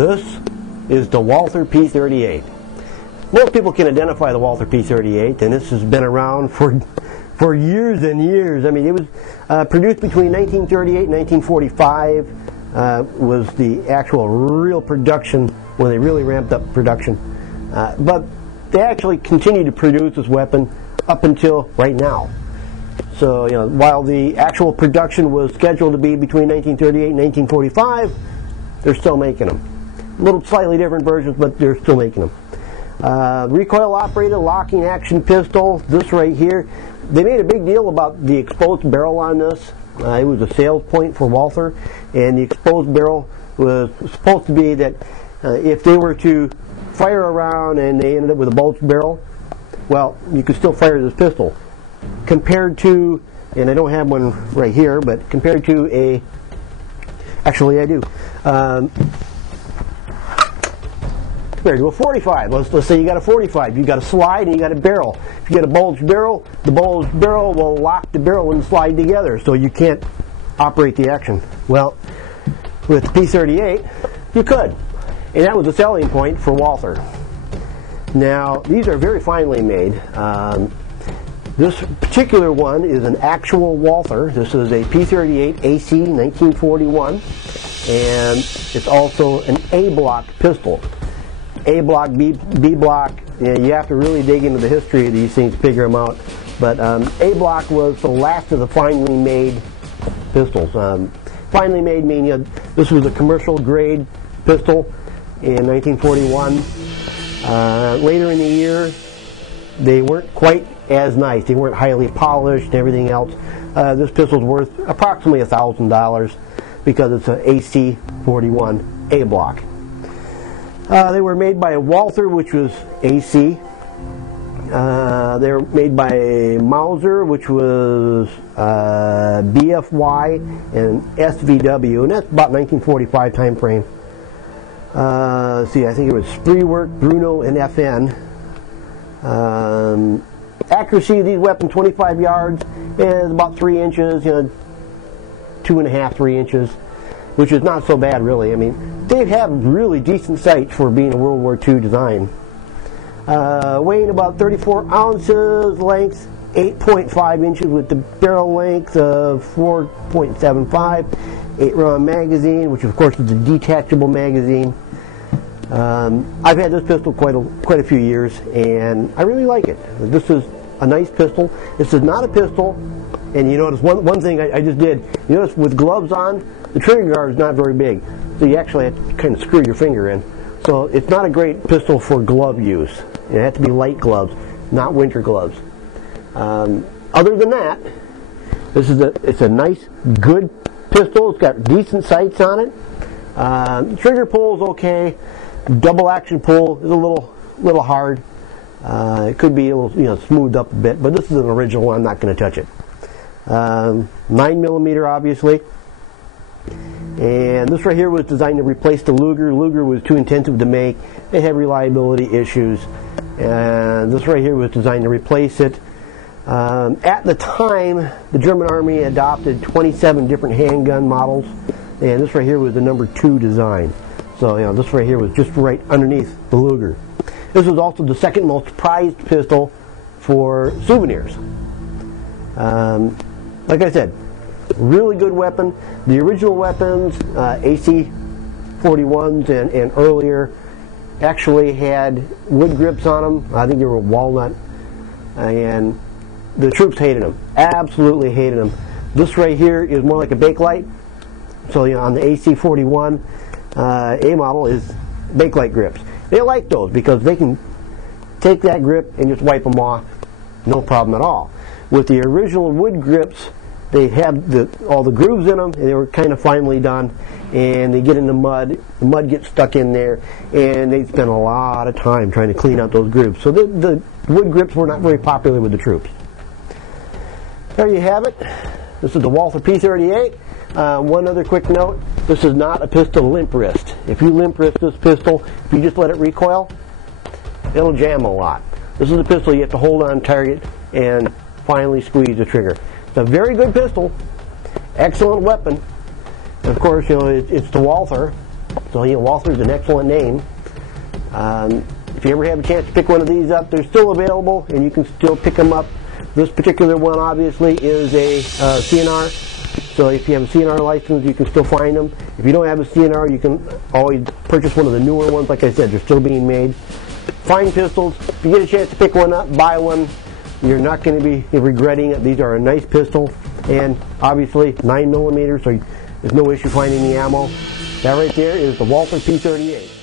This is the Walther P38. Most people can identify the Walther P38, and this has been around for years and years. I mean, it was produced between 1938 and 1945 was the actual real production when they really ramped up production. But they actually continued to produce this weapon up until right now. So, you know, while the actual production was scheduled to be between 1938 and 1945, they're still making them. A little slightly different versions, but they're still making them. Recoil operated locking action pistol. This right here, they made a big deal about the exposed barrel on this. It was a sales point for Walther, and the exposed barrel was supposed to be that if they were to fire around and they ended up with a bulged barrel, well, you could still fire this pistol. Compared to, and I don't have one right here, but compared to a, actually I do, compared to a 45. Let's say you got a 45. You got a slide and you got a barrel. If you get a bulged barrel, the bulged barrel will lock the barrel and slide together, so you can't operate the action. Well, with the P38, you could, and that was a selling point for Walther. Now, these are very finely made. This particular one is an actual Walther. This is a P38 AC 1941, and it's also an A block pistol. A block, B block, you have to really dig into the history of these things to figure them out. But A block was the last of the finely made pistols. Finely made meaning this was a commercial grade pistol in 1941. Later in the year, they weren't quite as nice. They weren't highly polished and everything else. This pistol's worth approximately $1,000 because it's an AC 41 A block. They were made by Walther, which was AC. They were made by Mauser, which was BFY, and SVW, and that's about 1945 time frame. See, I think it was Spreework, Bruno, and FN. Accuracy of these weapons, 25 yards, is about 3 inches, 2.5, 3 inches, which is not so bad, really. I mean, they have really decent sights for being a World War II design. Weighing about 34 ounces, length 8.5 inches with the barrel length of 4.75, 8-round magazine, which of course is a detachable magazine. I've had this pistol quite a few years, and I really like it. This is a nice pistol. This is not a pistol, and you notice one thing I just did. You notice with gloves on, the trigger guard is not very big, so you actually have to kind of screw your finger in. So it's not a great pistol for glove use. It has to be light gloves, not winter gloves. Other than that, it's a nice, good pistol. It's got decent sights on it. Trigger pull is okay. Double action pull is a little hard. It could be a little, smoothed up a bit, but this is an original one. I'm not going to touch it. 9mm, obviously. And this right here was designed to replace the Luger. Luger was too intensive to make. It had reliability issues. And this right here was designed to replace it. At the time, the German Army adopted 27 different handgun models, and this right here was the number 2 design. So, this right here was just right underneath the Luger. This was also the second most prized pistol for souvenirs. Like I said, really good weapon. The original weapons, AC 41s and earlier, actually had wood grips on them. I think they were walnut, and the troops hated them. Absolutely hated them. This right here is more like a Bakelite. So on the AC 41 A model is Bakelite grips. They like those because they can take that grip and just wipe them off, no problem at all. With the original wood grips, they have all the grooves in them, and they were kind of finely done, and they get in the mud gets stuck in there, and they spend a lot of time trying to clean out those grooves. So the wood grips were not very popular with the troops. There you have it. This is the Walther P38. One other quick note, this is not a pistol limp wrist. If you limp wrist this pistol, if you just let it recoil, it'll jam a lot. This is a pistol you have to hold on target and finally squeeze the trigger. It's a very good pistol, excellent weapon. And of course, it's the Walther, So, you know, Walther's an excellent name. If you ever have a chance to pick one of these up, they're still available, and you can still pick them up. This particular one, obviously, is a CNR. So if you have a CNR license, you can still find them. If you don't have a CNR, you can always purchase one of the newer ones. Like I said, they're still being made. Fine pistols. If you get a chance to pick one up, buy one. You're not going to be regretting it. These are a nice pistol, and obviously 9mm, so there's no issue finding the ammo. That right there is the Walther P38.